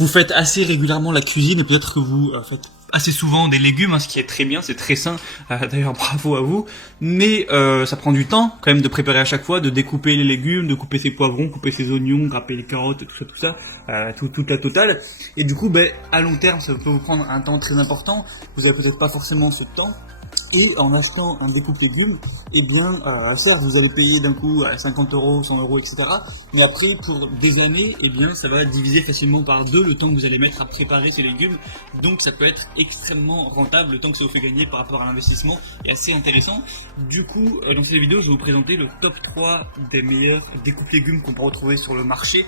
vous faites assez régulièrement la cuisine et peut-être que vous faites assez souvent des légumes, ce qui est très bien, c'est très sain, d'ailleurs bravo à vous, mais ça prend du temps quand même de préparer à chaque fois, de découper les légumes, de couper ses poivrons, couper ses oignons, râper les carottes, tout ça, toute la totale, et du coup à long terme ça peut vous prendre un temps très important, vous avez peut-être pas forcément ce temps, et en achetant un découpe légumes, eh bien, certes, vous allez payer d'un coup 50 euros, 100 euros, etc. Mais après, pour des années, eh bien, ça va diviser facilement par 2 le temps que vous allez mettre à préparer ces légumes. Donc, ça peut être extrêmement rentable. Le temps que ça vous fait gagner par rapport à l'investissement est assez intéressant. Du coup, dans cette vidéo, je vais vous présenter le top 3 des meilleurs découpes légumes qu'on peut retrouver sur le marché.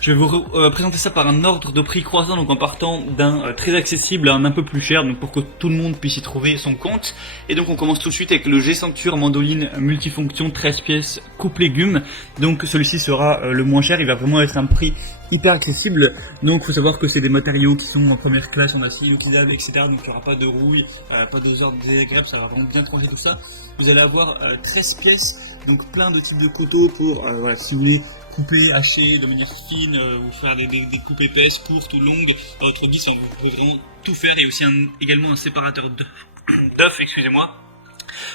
Je vais vous présenter ça par un ordre de prix croissant, donc en partant d'un très accessible à un peu plus cher, donc pour que tout le monde puisse y trouver son compte. Et donc on commence tout de suite avec le G-Centure mandoline multifonction 13 pièces coupe légumes. Donc celui-ci sera le moins cher, il va vraiment être un prix hyper accessible. Donc il faut savoir que c'est des matériaux qui sont en première classe en acier inoxydable, etc. Donc il n'y aura pas de rouille, pas de genre désagréable, ça va vraiment bien trancher tout ça. Vous allez avoir 13 pièces, donc plein de types de couteaux pour, voilà, si vous voulez couper, hacher de manière fine, ou faire des coupes épaisses, courtes ou longues, à votre guise, vous pouvez vraiment tout faire. Il y a aussi également un séparateur d'œufs, excusez-moi.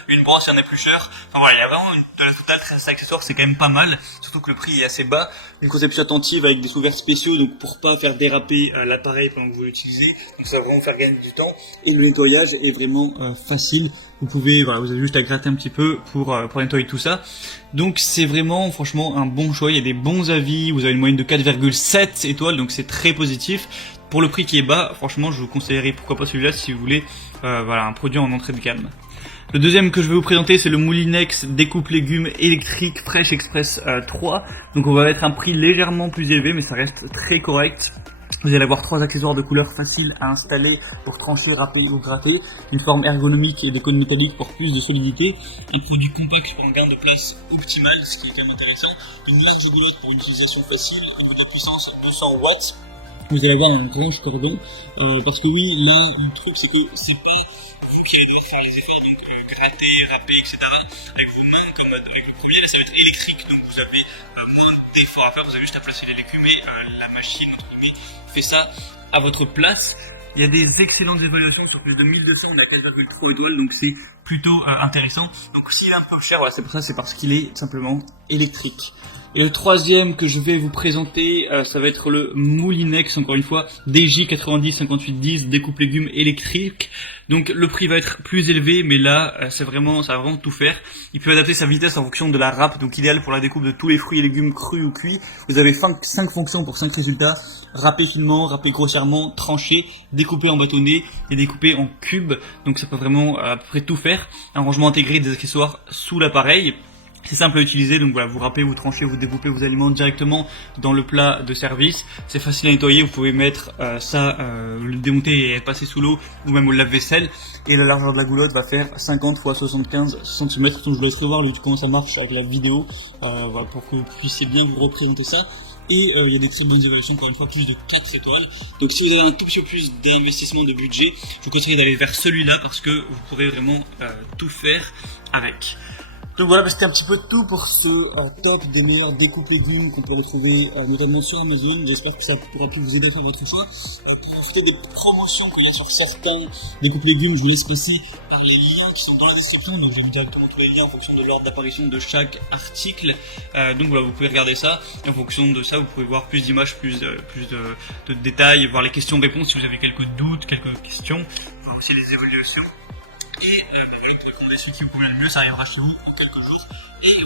Une brosse, il y en a plus cher. Enfin voilà, il y a vraiment de la totale 13 accessoires, c'est quand même pas mal, surtout que le prix est assez bas. Une conception attentive avec des sous-verres spéciaux, donc pour pas faire déraper l'appareil pendant que vous l'utilisez, donc ça va vraiment faire gagner du temps. Et le nettoyage est vraiment facile. Vous pouvez, voilà, vous avez juste à gratter un petit peu pour nettoyer tout ça. Donc c'est vraiment, franchement, un bon choix. Il y a des bons avis. Vous avez une moyenne de 4,7 étoiles, donc c'est très positif. Pour le prix qui est bas, franchement, je vous conseillerais pourquoi pas celui-là si vous voulez, voilà, un produit en entrée de gamme. Le deuxième que je vais vous présenter, c'est le Moulinex découpe légumes électrique Fresh Express 3. Donc on va mettre un prix légèrement plus élevé, mais ça reste très correct. Vous allez avoir 3 accessoires de couleur faciles à installer pour trancher, râper ou gratter, une forme ergonomique et des cônes métalliques pour plus de solidité, un produit compact pour un gain de place optimal, ce qui est quand même intéressant, une large goulotte pour une utilisation facile, une de puissance 200 watts. Vous allez avoir un range cordon, parce que oui, là, le truc c'est que c'est pas vous qui allez devoir faire les efforts, donc gratter, râper, etc. avec vos mains comme avec le premier, là ça va être électrique, donc vous avez moins d'efforts à faire, vous avez juste à placer les légumes et la machine, entre guillemets, fait ça à votre place. Il y a des excellentes évaluations sur plus de 1200, on a 4,3 étoiles, donc c'est plutôt intéressant. Donc s'il est un peu cher, voilà, c'est pour ça, c'est parce qu'il est simplement électrique. Et le troisième que je vais vous présenter, ça va être le Moulinex, encore une fois, DJ905810, découpe légumes électrique. Donc le prix va être plus élevé, mais là, ça va vraiment tout faire. Il peut adapter sa vitesse en fonction de la râpe, donc idéal pour la découpe de tous les fruits et légumes crus ou cuits. Vous avez 5 fonctions pour 5 résultats: râper finement, râper grossièrement, trancher, découper en bâtonnets et découper en cubes. Donc ça peut vraiment à peu près tout faire. Un rangement intégré des accessoires sous l'appareil. C'est simple à utiliser, donc voilà, vous râpez, vous tranchez, vous découpez vos aliments directement dans le plat de service. C'est facile à nettoyer, vous pouvez mettre le démonter et passer sous l'eau ou même au lave-vaisselle. Et la largeur de la goulotte va faire 50 x 75 cm, donc je vous laisse revoir comment ça marche avec la vidéo, voilà, pour que vous puissiez bien vous représenter ça. Et il y a des très bonnes évaluations, encore une fois, plus de 4 étoiles. Donc si vous avez un tout petit peu plus d'investissement de budget, je vous conseille d'aller vers celui-là parce que vous pourrez vraiment tout faire avec. Donc voilà, c'était un petit peu tout pour ce top des meilleurs découpes légumes qu'on peut retrouver notamment sur Amazon. J'espère que ça pourra plus vous aider à faire votre choix. Pour profiter des promotions qu'il y a sur certains découpes légumes, je vous laisse passer par les liens qui sont dans la description. Donc j'ai mis directement tous les liens en fonction de l'ordre d'apparition de chaque article. Donc voilà, vous pouvez regarder ça. Et en fonction de ça, vous pouvez voir plus d'images, plus de détails, voir les questions-réponses si vous avez quelques doutes, quelques questions, voir aussi les évaluations. Et voilà, vous pouvez commander celui qui vous convient le mieux, ça arrivera chez vous en quelques jours. Et